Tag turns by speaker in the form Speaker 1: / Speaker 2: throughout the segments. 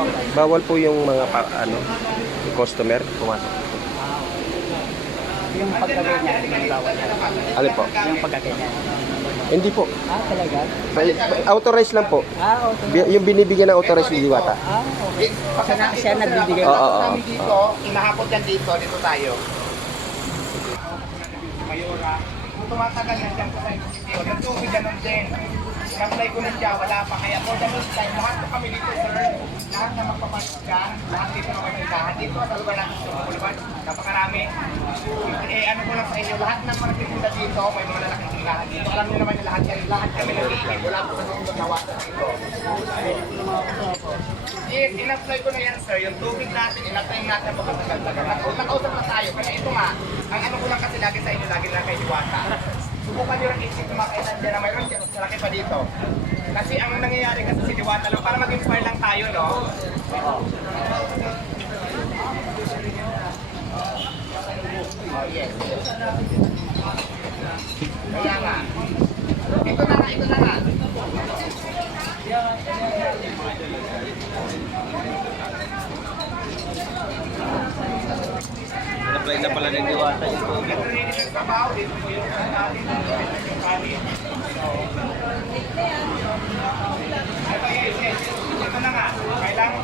Speaker 1: po.
Speaker 2: Bawal po yung mga pa, ano, customer pumasok.
Speaker 1: Yung pagkaganyan, yung bawal.
Speaker 2: Alin po?
Speaker 1: Yung pagkaganyan.
Speaker 2: Hindi po.
Speaker 1: Ah, talaga?
Speaker 2: Authorized lang po.
Speaker 1: Ah, okay.
Speaker 2: Bi- Yung binibigyan ng authorized ni Diwata.
Speaker 1: Ah, okay. Siya, na, siya nagbibigay.
Speaker 2: Oo, oo.
Speaker 3: Kami dito, inahapot yan dito, dito tayo. Mayora, kung tumatagal na dyan sa side dito, yung tubig ganun din. In-apply ko na dyan, wala pa. Kaya for the first time, lahat po kami dito, sir. Lahat na magpapalit dyan, lahat dito na kami lahat dito sa lugar natin sa Bulacan. Napakarami. Eh, ano ko lang sa inyo, lahat ng mga dito, may mga lalaking tindahan dito. Alam naman yung lahat yan, lahat kami nag-iigit. Wala po sa mundo na wasa dito. Yes, in-apply ko na yan, sir. Yung tubig natin, in-apply natin po katagal-tagal. Naka- Nakausap na tayo. Kaya ito nga, ang ano ko lang kasi lagi sa inyo, lagi lang kay Diwata. Subukan nyo rin isip yung mga kailan dyan na mayroon dyan, malaki pa dito. Kasi ang nangyayari kasi si Diwata lang, para mag-inspire lang tayo, no? Oh, yes. Kaya nga. Ito na nga, ito na nga.
Speaker 2: Apply na pala ng Diwata yung
Speaker 3: kanin. Ito, na nga. Kailangan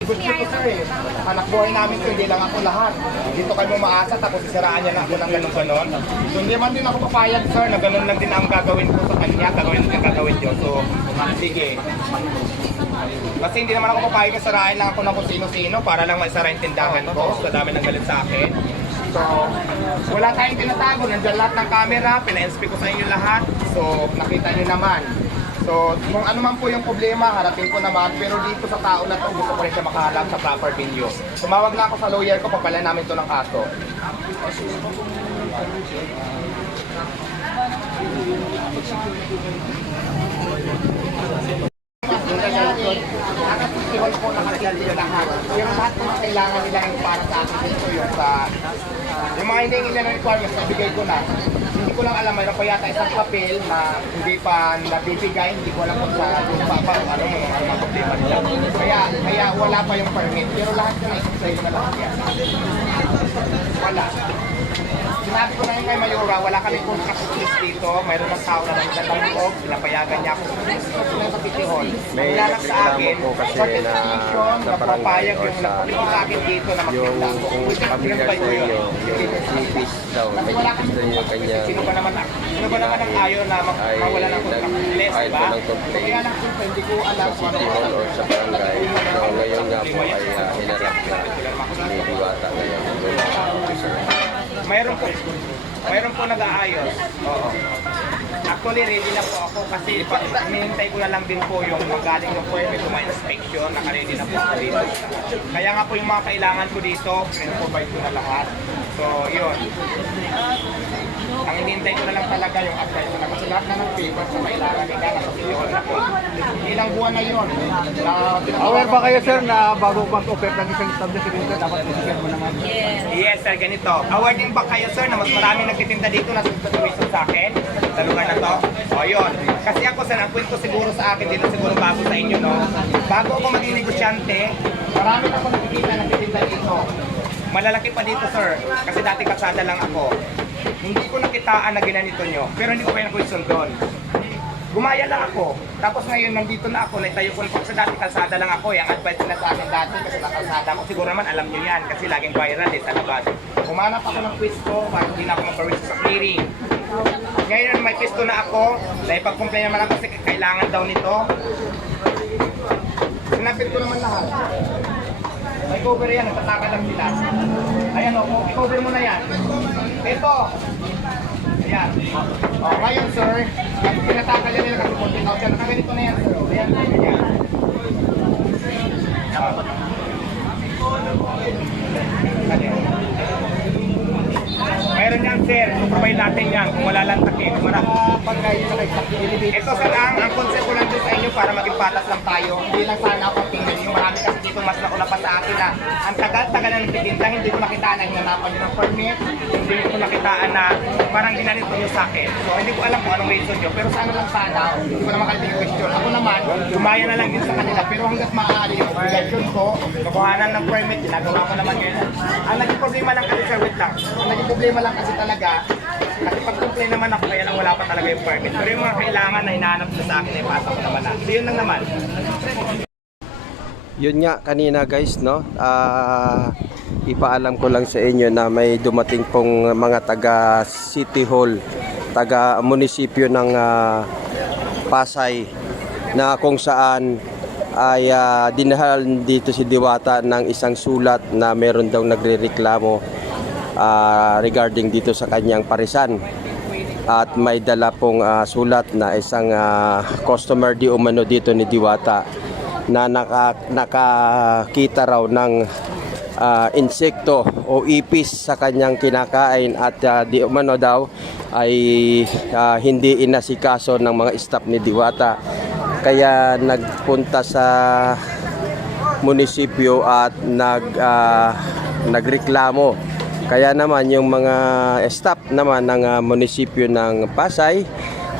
Speaker 3: Gusto ko sir eh. Anak buhay namin to, hindi lang ako lahat. Dito kayo umaasa tapos sisiraan niya na ako ng ganun ganon. So hindi man din ako papayag sir na ganun lang din ang gagawin ko sa kanya, gagawin din gagawin niyo. So sige. Kasi hindi naman ako papayag na sirain lang ako ng kung sino-sino para lang maisara yung tindahan ko. So dami ng galit sa akin. So, wala tayong tinatago. Nandiyan lahat ng camera, pina-inspect ko sa inyo lahat. So, nakita niyo naman. So, kung ano man po yung problema, harapin ko naman. Pero dito sa tao na to, gusto ko rin siya makaharap sa proper venue. Tumawag na ako sa lawyer ko, papala namin to ng kaso. Yung gagawin ko, po nakasihol nila lahat. Yung lahat ng kailangan nila yung para sa akin dito yung sa... Yung mga hindi nila ng requirements, nabigay ko na. Hindi ko lang alam, mayroon pa yata isang papel na hindi pa nabibigay, hindi ko alam kung sa lupa pa, ano, yung mga problema nila. Kaya, kaya wala pa yung permit. Pero lahat na isasay na lahat yan. Wala. Sinabi ko na yun kay Mayura, wala kami contract list dito. Mayroon ng tao na nagdatang loob, pinapayagan niya ako. Sa City Hall.
Speaker 2: May
Speaker 3: Nilalak sa akin,
Speaker 2: po kasi na-
Speaker 3: na
Speaker 2: sa barangay
Speaker 3: papayag
Speaker 2: or
Speaker 3: yung
Speaker 2: sa-
Speaker 3: nagpapalito sa akin dito na
Speaker 2: Yung
Speaker 3: magtinda
Speaker 2: kung familiar
Speaker 3: pinapay
Speaker 2: sa
Speaker 3: ko
Speaker 2: yung CPs daw, may
Speaker 3: kang
Speaker 2: na yung kanya
Speaker 3: Sino ba naman ang sino ba naman ang ayaw na mawala ng list,
Speaker 2: nag-file
Speaker 3: ba?
Speaker 2: ng
Speaker 3: Kaya lang kung hindi ko alam
Speaker 2: sa
Speaker 3: kung ano
Speaker 2: City Hall or sa barangay. So ngayon nga po ay uh, hinarap na ni Diwata ngayon. officer.
Speaker 3: Mayroon po. Mayroon po nag-aayos. Oo. Actually, ready na po ako kasi pa, ko na lang din po yung magaling yung permit o inspection. Naka-ready na po dito. Kaya nga po yung mga kailangan ko dito, provide ko na lahat. So, yun. Ang hinihintay ko na lang talaga yung apply ko na kasi lahat na ng papers na kailangan nila na po. Ilang buwan na yun. Na,
Speaker 4: Aware ba kayo sir na bago mag-offer ng isang establishment dapat i-share mo naman?
Speaker 3: Yes, sir, ganito. Aware din ba kayo, sir, na mas marami nagtitinda dito na situation sa akin? Sa lugar na to? O, yun. Kasi ako, sir, ang kwento siguro sa akin, dito siguro bago sa inyo, no? Bago ako maging negosyante, marami na ako nakikita nagtitinda dito. Malalaki pa dito, sir. Kasi dati kasada lang ako. Hindi ko nakitaan na ginanito nyo. Pero hindi ko kayo na-question doon. Gumaya lang ako. Tapos ngayon, nandito na ako, naitayo ko na. Kasi dati kalsada lang ako. Yung advice na sa akin dati, kasi na kalsada ako. Siguro naman alam nyo yan, kasi laging viral eh, sa labas. Humanap ako ng pwesto, para hindi na ako mag sa clearing. Ngayon, may pwesto na ako. Dahil pag-complain naman ako kasi kailangan daw nito. Sinapit ko naman lahat. May cover yan, nagtataka lang sila. Ayan o, oh, i-cover mo na yan. Ito. Ayan. O, ngayon sir, pinataka niya nila kasi konting out yan. Nakaganito na yan sir. Ayan, ayan. Ayan. Meron yan sir, provide natin yan kung wala lang takip. Marami.
Speaker 4: Pag kayo na
Speaker 3: Ito sir, ang, ang concept ko lang din sa inyo para maging patas lang tayo. Hindi lang sana ako tingnan nyo. Marami kasi dito mas nauna pa sa akin na ang tagal-tagal na nagtitinda, hindi ko nakitaan na hinanapan nyo ng permit. Hindi ko nakitaan na parang ginanito nyo sa akin. So hindi ko alam kung anong reason nyo. Pero sana lang sana, hindi ko naman yung question. Ako naman, Lumaya na lang din sa kanila. Pero hanggat maaari yung obligasyon ko, makuhanan ng permit, ginagawa ko naman ngayon. Ang naging problema lang kasi, sir, wait lang. Ang naging problema lang kasi talaga, nakipag-complain naman ako, kaya lang wala pa talaga yung permit. Pero yung mga kailangan na hinahanap nila sa akin, ay pasa ko naman na. So yun lang naman.
Speaker 2: Yun nga kanina guys no. Ah ipaalam ko lang sa inyo na may dumating pong mga taga City Hall, taga munisipyo ng ah, Pasay na kung saan ay ah, dinahal dito si Diwata ng isang sulat na meron daw nagrereklamo ah, regarding dito sa kanyang parisan. At may dala pong ah, sulat na isang ah, customer di umano dito ni Diwata na naka, nakakita raw ng ah, insekto o ipis sa kanyang kinakain at ah, di umano daw ay ah, hindi inasikaso ng mga staff ni Diwata. Kaya nagpunta sa munisipyo at nag ah, nagreklamo kaya naman yung mga staff naman ng ah, munisipyo ng Pasay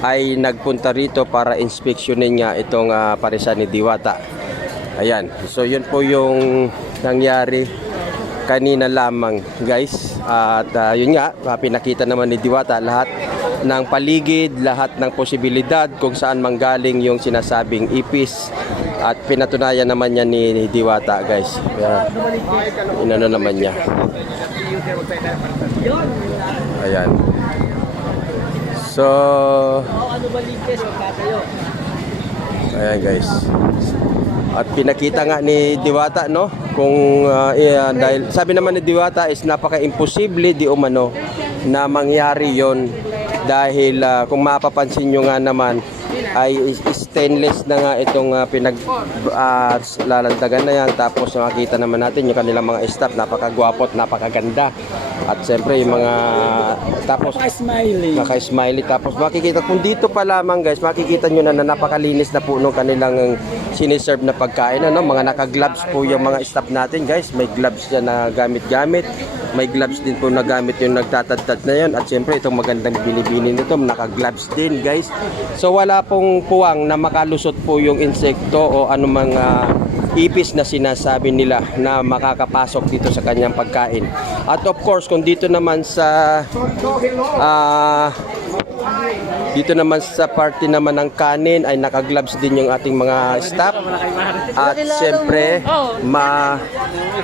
Speaker 2: ay nagpunta rito para inspeksyonin nga itong ah, parisan ni Diwata. Ayan. So yun po yung nangyari kanina lamang guys. At ah, yun nga, pinakita naman ni Diwata lahat ng paligid, lahat ng posibilidad kung saan manggaling yung sinasabing ipis. At pinatunayan naman niya ni, Diwata guys. Kaya, inano naman niya. Ayan. So, ayan guys. At pinakita nga ni Diwata no kung uh, eh, dahil sabi naman ni Diwata is napaka-imposible di umano na mangyari yon dahil ah, kung mapapansin nyo nga naman ay stainless na nga itong ah, pinag ah, lalantagan na yan. Tapos makita naman natin yung kanilang mga staff. Napakagwapo at napakaganda. At siyempre yung mga tapos
Speaker 1: Smiling.
Speaker 2: naka-smiley. Tapos makikita kung dito pa lamang guys makikita nyo na, na napakalinis na po nung kanilang siniserve na pagkain ano? Mga naka-gloves po yung mga staff natin guys. May gloves na na gamit-gamit. May gloves din po na gamit yung nagtatadtad na yun at siyempre itong magandang binibini nito naka-gloves din guys. So wala pong puwang na makalusot po yung insekto o anumang ah, ipis na sinasabi nila na makakapasok dito sa kanyang pagkain at of course kung dito naman sa Ah, dito naman sa party naman ng kanin ay naka-gloves din yung ating mga staff. At siyempre, ma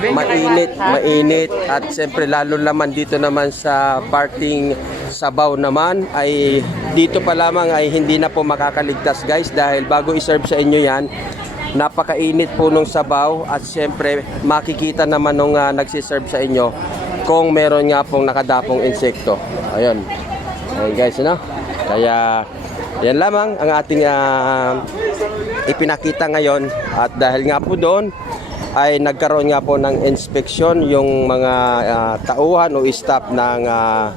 Speaker 2: mainit, mainit at siyempre lalo naman dito naman sa parting sabaw naman ay dito pa lamang ay hindi na po makakaligtas guys dahil bago i-serve sa inyo yan napakainit po nung sabaw at siyempre makikita naman nung uh, nagsiserve sa inyo kung meron nga pong nakadapong insekto. Ayun. Ayun guys, ano? Kaya yan lamang ang ating ah, ipinakita ngayon at dahil nga po doon ay nagkaroon nga po ng inspeksyon yung mga ah, tauhan o staff ng ah,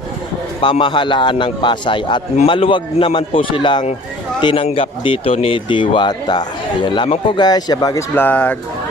Speaker 2: pamahalaan ng Pasay at maluwag naman po silang tinanggap dito ni Diwata. Yan lamang po guys, Yabagis Vlog.